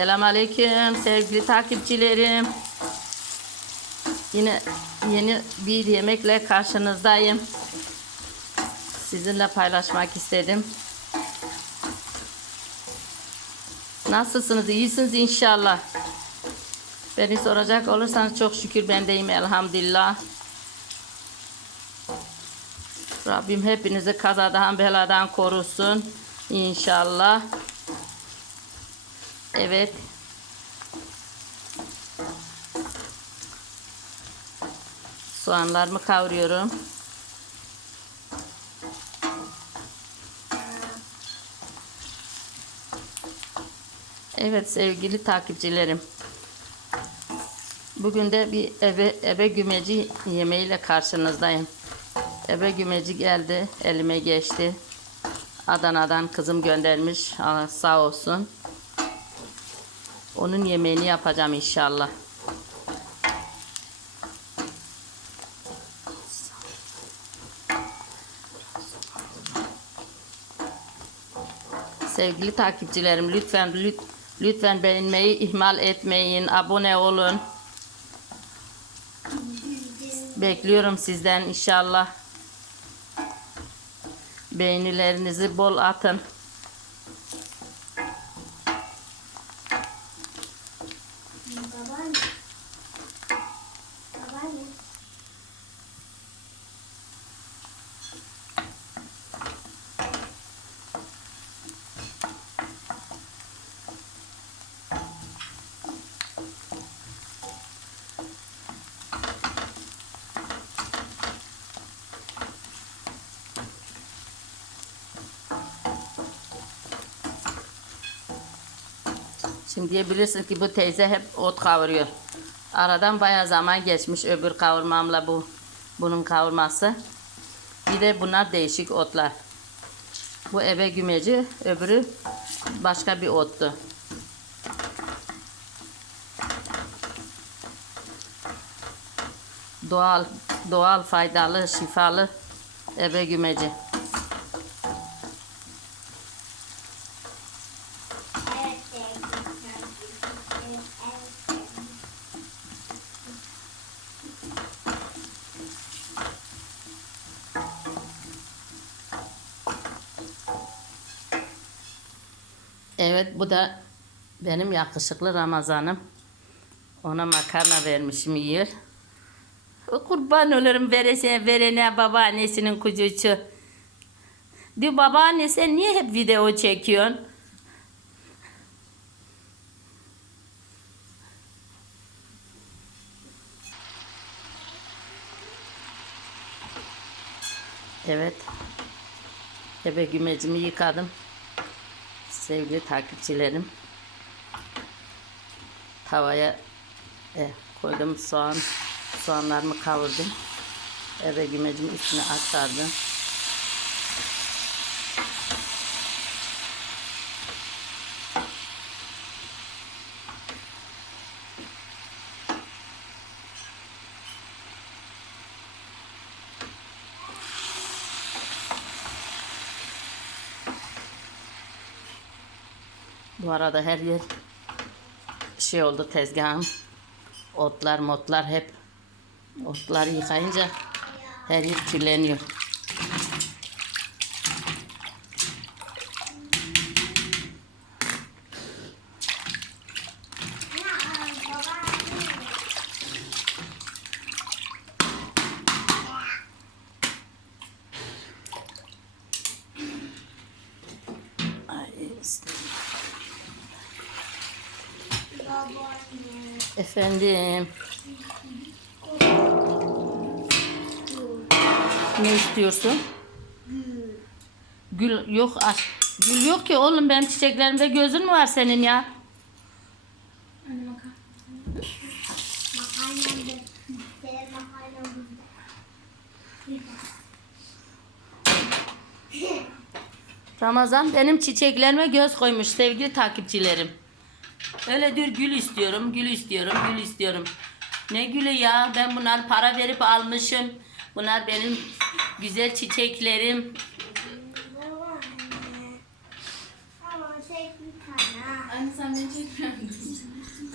Selamünaleyküm sevgili takipçilerim. Yine yeni bir yemekle karşınızdayım. Sizinle paylaşmak istedim. Nasılsınız? İyisiniz inşallah. Beni soracak olursanız çok şükür ben deyim elhamdülillah. Rabbim hepinizi kazadan beladan korusun inşallah. Evet. Soğanlarımı kavuruyorum. Evet sevgili takipçilerim. Bugün de bir ebe, ebe gümeci yemeğiyle karşınızdayım. Ebe gümeci geldi, elime geçti. Adana'dan kızım göndermiş. Allah sağ olsun. Onun yemeğini yapacağım inşallah. Sevgili takipçilerim lütfen lüt- lütfen beğenmeyi ihmal etmeyin. Abone olun. Bekliyorum sizden inşallah. Beğenilerinizi bol atın. Bye. Şimdi diyebilirsin ki bu teyze hep ot kavuruyor. Aradan bayağı zaman geçmiş öbür kavurmamla bu bunun kavurması. Bir de bunlar değişik otlar. Bu ebe gümeci, öbürü başka bir ottu. Doğal, doğal faydalı, şifalı ebe gümeci. Evet sevgili takipçilerim. Evet sevgili. Evet bu da benim yakışıklı Ramazan'ım. Ona makarna vermişim yiyor. Kurban olurum veresine verene babaannesinin kuzucu. Diyor babaanne sen niye hep video çekiyorsun? Evet. Ebe gümecimi yıkadım. Sevgili takipçilerim. Tavaya e, koydum soğan. Soğanlarımı kavurdum. Eve gümecimi üstüne aktardım. Bu arada her yer şey oldu tezgahım. Otlar motlar hep otlar yıkayınca her yer kirleniyor. Ay, Babaanne. Efendim. Ne istiyorsun? Gül yok aç. Gül yok ki oğlum benim çiçeklerimde gözün mü var senin ya? Ramazan benim çiçeklerime göz koymuş sevgili takipçilerim. Öyle diyor gül istiyorum, gül istiyorum, gül istiyorum. Ne gülü ya? Ben bunlar para verip almışım. Bunlar benim güzel çiçeklerim. Anne sen beni musun?